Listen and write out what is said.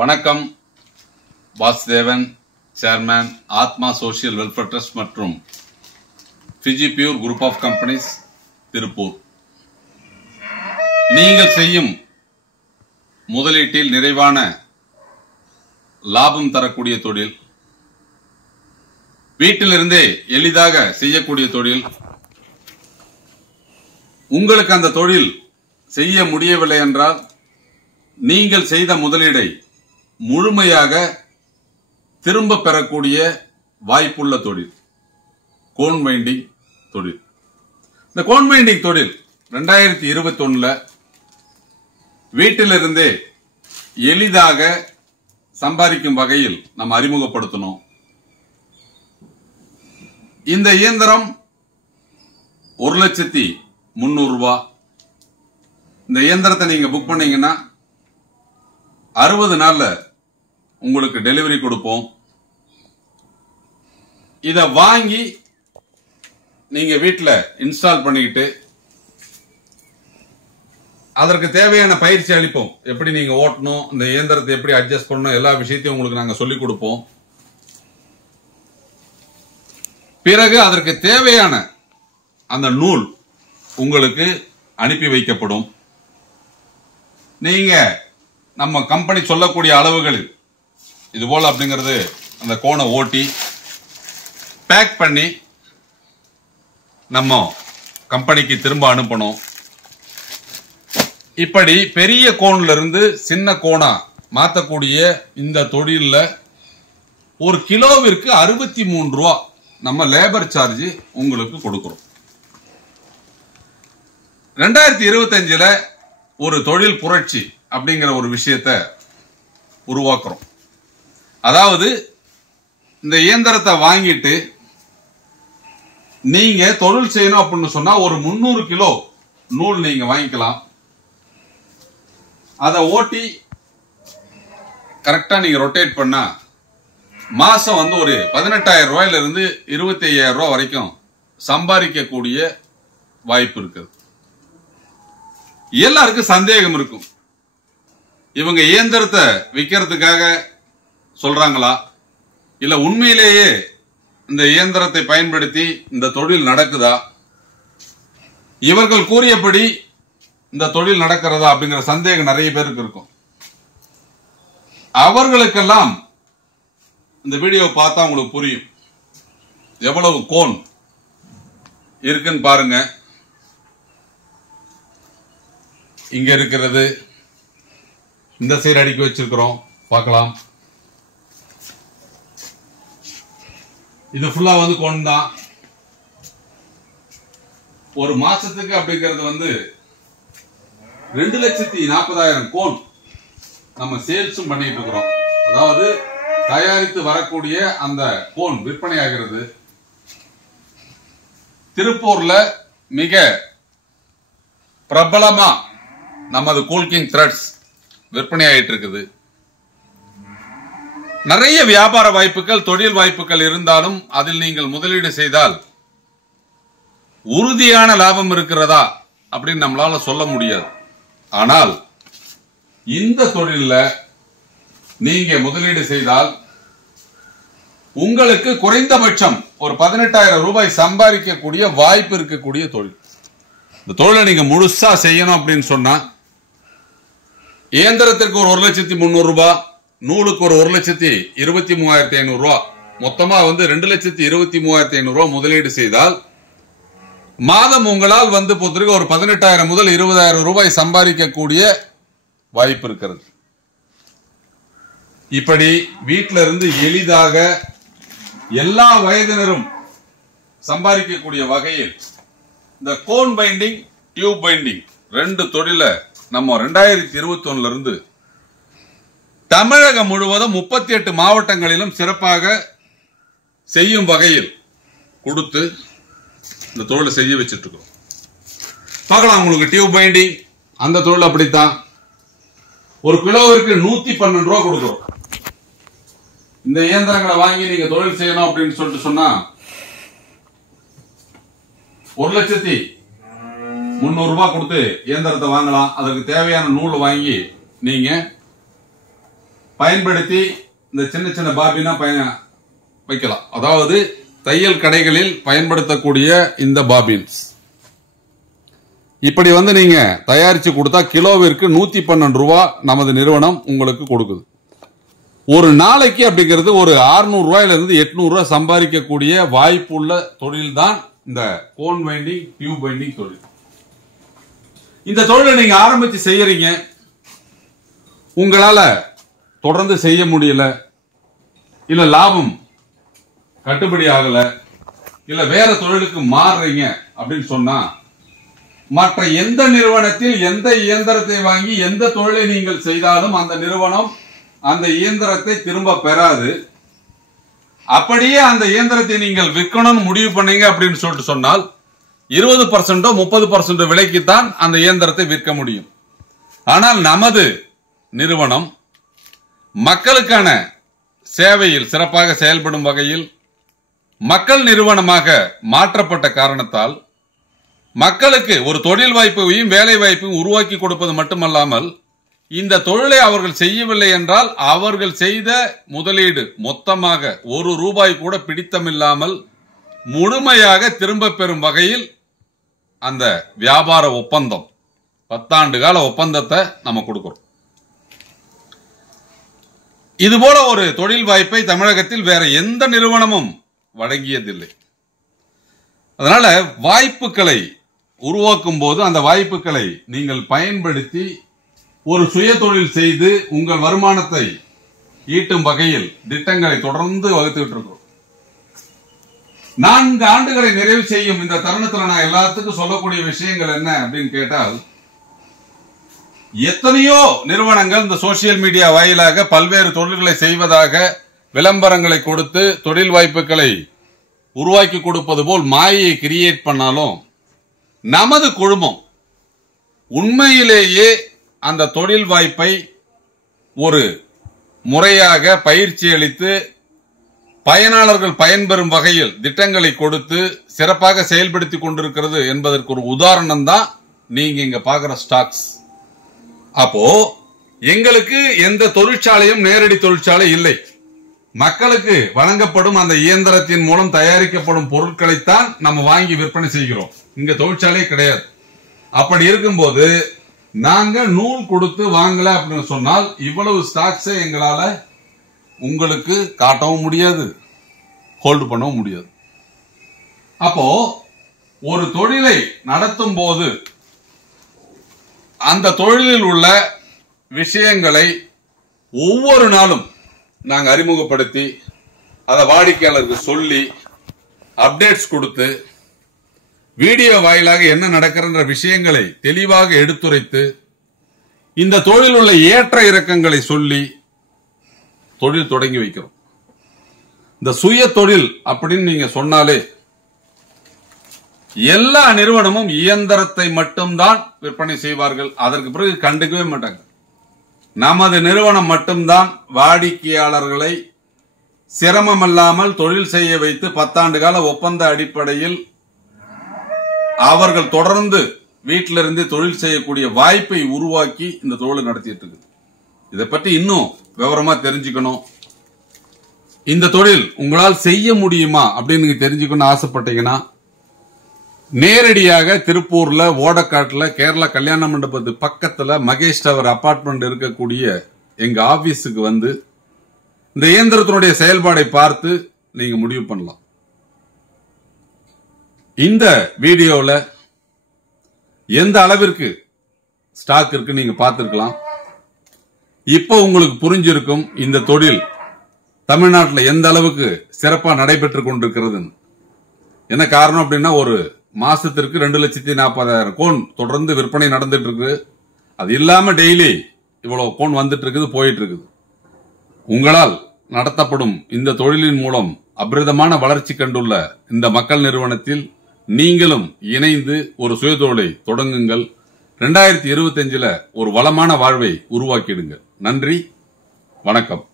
வணக்கம். Vasudevan, chairman, Atma social welfare trust மற்றும் Fiji pure group of companies, Tiruppur. நீங்கள் செய்யும் முதலீட்டில் நிறைவான லாபம் தரக்கூடிய தொழில், வீட்டிலிருந்தே எளிதாக செய்யக்கூடிய தொழில், உங்களுக்கு அந்த தொழில் செய்ய முடியவில்லை என்றால் நீங்கள் செய்த முதலீடை முழுமையாக திரும்ப பெறக்கூடிய வாய்ப்புள்ள தொழில் கோன் வைண்டிங் தொழில். இந்த கோன் வைண்டிங் தொழில் 2021 வீட்டிலிருந்தே எளிதாக சம்பாதிக்கும் வகையில் நம்ம அறிமுகப்படுத்தணும். இந்த இயந்திரம் 1,300,000 ரூபாய். இந்த இயந்திரத்தை நீங்க புக் பண்ணீங்கன்னா 60 நாள்ல உங்களுக்கு டெலிவரி கொடுப்போம். இத வாங்கி நீங்க வீட்டில் இன்ஸ்டால் பண்ணிக்கிட்டு அதற்கு தேவையான பயிற்சி அளிப்போம். எப்படி நீங்க ஓட்டணும், இந்த இயந்திரத்தை எப்படி அட்ஜஸ்ட் பண்ணணும், எல்லா விஷயத்தையும் உங்களுக்கு நாங்க சொல்லிக் கொடுப்போம். பிறகு அதற்கு தேவையான அந்த நூல் உங்களுக்கு அனுப்பி வைக்கப்படும். நீங்க நம்ம கம்பெனி சொல்லக்கூடிய அளவுகளில் இது போல அப்படிங்கிறது அந்த கோனை ஓட்டி பேக் பண்ணி நம்ம கம்பெனிக்கு திரும்ப அனுப்பணும். இப்படி பெரிய கோன்ல இருந்து சின்ன கோனா மாத்தக்கூடிய இந்த தொழில ஒரு கிலோவிற்கு 63 ரூபா நம்ம லேபர் சார்ஜ் உங்களுக்கு கொடுக்கிறோம். 2025 ஒரு தொழில் புரட்சி அப்படிங்கிற ஒரு விஷயத்தை உருவாக்குறோம். அதாவது இந்த இயந்திரத்தை வாங்கிட்டு நீங்க தொழில் செய்யணும் அப்படின்னு சொன்னா ஒரு 300 கிலோ நூல் நீங்க வாங்கிக்கலாம். அதை ஓட்டி கரெக்டா நீங்க ரொட்டேட் பண்ணா மாசம் ஒரு 18,000 ரூபாயில இருந்து 25,000 ரூபாய் வரைக்கும் சம்பாதிக்கக்கூடிய வாய்ப்பு இருக்குது. எல்லாருக்கும் சந்தேகம் இருக்கும், இவங்க இயந்திரத்தை விற்கிறதுக்காக சொல்றாங்களா, இல்ல உண்மையிலேயே இந்த இயந்திரத்தை பயன்படுத்தி இந்த தொழில் நடக்குதா, இவர்கள் கூறியபடி இந்த தொழில் நடக்கிறதா அப்படிங்கிற சந்தேகம் நிறைய பேருக்கு இருக்கும். அவர்களுக்கெல்லாம் இந்த வீடியோ பார்த்தா உங்களுக்கு புரியும் எவ்வளவு கோன் இருக்குன்னு பாருங்க. இங்க இருக்கிறது இந்த சைடு அடுக்கி வச்சிருக்கிறோம், பார்க்கலாம். இது ஃபுல்லா கோன் தான். ஒரு மாசத்துக்கு அப்படிங்கிறது 2,40,000 கோன் நம்ம சேல்ஸும் பண்ணிட்டு இருக்கிறோம். அதாவது தயாரித்து வரக்கூடிய அந்த கோன் விற்பனை ஆகிறது. திருப்பூர்ல மிக பிரபலமா நமது கூல்கிங் த்ரெட்ஸ் விற்பனை ஆயிட்டு இருக்குது. நிறைய வியாபார வாய்ப்புகள், தொழில் வாய்ப்புகள் இருந்தாலும் அதில் நீங்கள் முதலீடு செய்தால் உறுதியான லாபம் இருக்கிறதா அப்படின்னு நம்மளால சொல்ல முடியாது. ஆனால் இந்த தொழில நீங்க முதலீடு செய்தால் உங்களுக்கு குறைந்தபட்சம் ஒரு 18,000 ரூபாய் சம்பாதிக்கக்கூடிய வாய்ப்பு இருக்கக்கூடிய தொழில். இந்த தொழிலை நீங்க முழுசா செய்யணும் அப்படின்னு சொன்னா இயந்திரத்திற்கு ஒரு 1,300,000 ரூபாய், நூலுக்கு ஒரு 1,23,500 ரூபாய், மொத்தமா 2,23,500 ரூபாய் முதலீடு செய்தால் மாதம் உங்களால் பொறுத்திருக்க ஒரு 18,000 முதல் 20,000 ரூபாய் சம்பாதிக்கக்கூடிய வாய்ப்பு இருக்கிறது. இப்படி வீட்டில இருந்து எளிதாக எல்லா வயதினரும் சம்பாதிக்கக்கூடிய வகையில் இந்த கோன் பைண்டிங், டியூப் பைண்டிங் 2 தொழில நம்ம 2021 இருந்து தமிழகம் முழுவதும் 38 மாவட்டங்களிலும் சிறப்பாக செய்யும் வகையில் கொடுத்து இந்த தொழிலை செய்ய வச்சிட்டு இருக்கோம். பார்க்கலாம். உங்களுக்கு டியூப் பைண்டிங் அந்த தொழில் அப்படித்தான். ஒரு கிலோவிற்கு 112 ரூபாய் கொடுக்கிறோம். இந்த இயந்திரங்களை வாங்கி நீங்க தொழில் செய்யணும் அப்படின்னு சொல்லிட்டு சொன்னா 1,300,000 ரூபாய் கொடுத்து இயந்திரத்தை வாங்கலாம். அதற்கு தேவையான நூல் வாங்கி நீங்க பயன்படுத்தி இந்த சின்ன சின்ன பாபினா வைக்கலாம். அதாவது தையல் கடைகளில் பயன்படுத்தக்கூடிய இந்த பாபின்ஸ் இப்படி நீங்க தயாரிச்சு கொடுத்தா கிலோவிற்கு 112 ரூபாய் நமது நிறுவனம் உங்களுக்கு கொடுக்குது. ஒரு நாளைக்கு அப்படிங்கிறது ஒரு 600 ரூபாயிலிருந்து 800 ரூபாய் சம்பாதிக்கக்கூடிய வாய்ப்புள்ள தொழில் தான் இந்த கோன் வைண்டிங் டியூப் வைண்டிங் தொழில். இந்த தொழிலை நீங்க ஆரம்பிச்சு செய்யறீங்க, உங்களால தொடர்ந்து செய்ய முடியல, இல்ல லாபம் கட்டுப்படி ஆகல, இல்ல வேற தொழிலுக்கு மாறுறீங்க அப்படின்னு சொன்னா மற்ற எந்த நிறுவனத்தில் எந்த இயந்திரத்தை வாங்கி எந்த தொழிலை நீங்கள் செய்தாலும் அந்த நிறுவனம் அந்த இயந்திரத்தை திரும்ப பெறாது. அப்படியே அந்த இயந்திரத்தை நீங்கள் விற்கணும்னு முடிவு பண்ணீங்க அப்படின்னு சொல்லிட்டு சொன்னால் 20% 30% விலைக்குத்தான் அந்த இயந்திரத்தை விற்க முடியும். ஆனால் நமது நிறுவனம் மக்களுக்கான சேவையில் சிறப்பாக செயல்படும் வகையில் மக்கள் நிறுவனமாக மாற்றப்பட்ட காரணத்தால் மக்களுக்கு ஒரு தொழில் வாய்ப்பையும் வேலை வாய்ப்பையும் உருவாக்கி கொடுப்பது மட்டுமல்லாமல் இந்த தொழிலை அவர்கள் செய்யவில்லை என்றால் அவர்கள் செய்த முதலீடு மொத்தமாக 1 ரூபாய் கூட பிடித்தமில்லாமல் முழுமையாக திரும்ப பெறும் வகையில் அந்த வியாபார ஒப்பந்தம் 10 ஆண்டு கால ஒப்பந்தத்தை நம்ம கொடுக்கிறோம். இதுபோல ஒரு தொழில் வாய்ப்பை தமிழகத்தில் வேற எந்த நிறுவனமும் வழங்கியதில்லை. அதனால வாய்ப்புகளை உருவாக்கும் போது அந்த வாய்ப்புகளை நீங்கள் பயன்படுத்தி ஒரு சுய தொழில் செய்து உங்கள் வருமானத்தை ஈட்டும் வகையில் திட்டங்களை தொடர்ந்து வகுத்துட்டு இருக்கிறோம். 4 ஆண்டுகளை நிறைவு செய்யும் இந்த தருணத்தில் நான் எல்லாத்துக்கும் சொல்லக்கூடிய விஷயங்கள் என்ன அப்படின்னு கேட்டால், எத்தனையோ நிறுவனங்கள் இந்த சோசியல் மீடியா வாயிலாக பல்வேறு தொழில்களை செய்வதாக விளம்பரங்களை கொடுத்து தொழில் வாய்ப்புகளை உருவாக்கி கொடுப்பது போல் மாயையை கிரியேட் பண்ணாலும் நமது குழுமம் உண்மையிலேயே அந்த தொழில் வாய்ப்பை ஒரு முறையாக பயிற்சி அளித்து பயனாளர்கள் பயன்பெறும் வகையில் திட்டங்களை கொடுத்து சிறப்பாக செயல்படுத்தி கொண்டிருக்கிறது என்பதற்கு ஒரு உதாரணம் தான் நீங்க இங்க பாக்குற ஸ்டாக்ஸ். அப்போ எங்களுக்கு எந்த தொழிற்சாலையும் நேரடி தொழிற்சாலை இல்லை. மக்களுக்கு வழங்கப்படும் அந்த இயந்திரத்தின் மூலம் தயாரிக்கப்படும் பொருட்களைத்தான் நம்ம வாங்கி விற்பனை செய்கிறோம். இங்க தொழிற்சாலை கிடையாது. அப்படி இருக்கும்போது நாங்க நூல் கொடுத்து வாங்கல அப்படின்னு சொன்னால் இவ்வளவு ஸ்டாக்ஸை எங்களால உங்களுக்கு காட்டவும் முடியாது, ஹோல்டு பண்ணவும் முடியாது. அப்போ ஒரு தொழிலை நடத்தும் போது அந்த தொழிலில் உள்ள விஷயங்களை ஒவ்வொரு நாளும் நாங்க அறிமுகப்படுத்தி அதை வாடிக்கையாளருக்கு சொல்லி அப்டேட்ஸ் கொடுத்து வீடியோ வாயிலாக என்ன நடக்கிற விஷயங்களை தெளிவாக எடுத்துரைத்து இந்த தொழில் உள்ள ஏற்ற இறக்கங்களை சொல்லி தொழில் தொடங்கி வைக்கிறோம். இந்த சுய தொழில் அப்படின்னு நீங்க சொன்னாலே எல்லா நிறுவனமும் இயந்திரத்தை மட்டும்தான் விற்பனை செய்வார்கள். அதற்கு பிறகு கண்டுக்கவே மாட்டாங்க. நமது நிறுவனம் மட்டும்தான் வாடிக்கையாளர்களை சிரமமில்லாமல் தொழில் செய்ய வைத்து 10 ஆண்டு கால ஒப்பந்த அடிப்படையில் அவர்கள் தொடர்ந்து வீட்டிலிருந்து தொழில் செய்யக்கூடிய வாய்ப்பை உருவாக்கி இந்த தொழிலை நடத்திட்டு இருக்கு. இதை பற்றி இன்னும் விவரமா தெரிஞ்சுக்கணும், இந்த தொழில் உங்களால் செய்ய முடியுமா அப்படின்னு நீங்க தெரிஞ்சுக்கணும்னு ஆசைப்பட்டீங்கன்னா நேரடியாக திருப்பூர்ல ஓடக்காட்டுல கேரளா கல்யாண மண்டபத்து பக்கத்துல மகேஷ் டவர் அபார்ட்மெண்ட் இருக்கக்கூடிய எங்க ஆபீஸுக்கு வந்து இந்த இயந்திரத்தினுடைய செயல்பாடை பார்த்து நீங்க முடிவு பண்ணலாம். இந்த வீடியோல எந்த அளவிற்கு ஸ்டாக் இருக்கு நீங்க பார்த்திருக்கலாம். இப்போ உங்களுக்கு புரிஞ்சிருக்கும் இந்த தொழில் தமிழ்நாட்டில் எந்த அளவுக்கு சிறப்பா நடைபெற்று கொண்டிருக்கிறது. என்ன காரணம் அப்படின்னா, ஒரு மாசத்திற்கு 2,40,000 கோன் தொடர்ந்து விற்பனை நடந்துட்டு இருக்கு. அது இல்லாம டெய்லி இவ்வளவு கோன் வந்துட்டு இருக்குது, போயிட்டு இருக்குது. உங்களால் நடத்தப்படும் இந்த தொழிலின் மூலம் அபரிதமான வளர்ச்சி கண்டுள்ள இந்த மக்கள் நிறுவனத்தில் நீங்களும் இணைந்து ஒரு சுயதொழிலை தொடங்குங்கள். 2025 ஒரு வளமான வாழ்வை உருவாக்கிடுங்கள். நன்றி, வணக்கம்.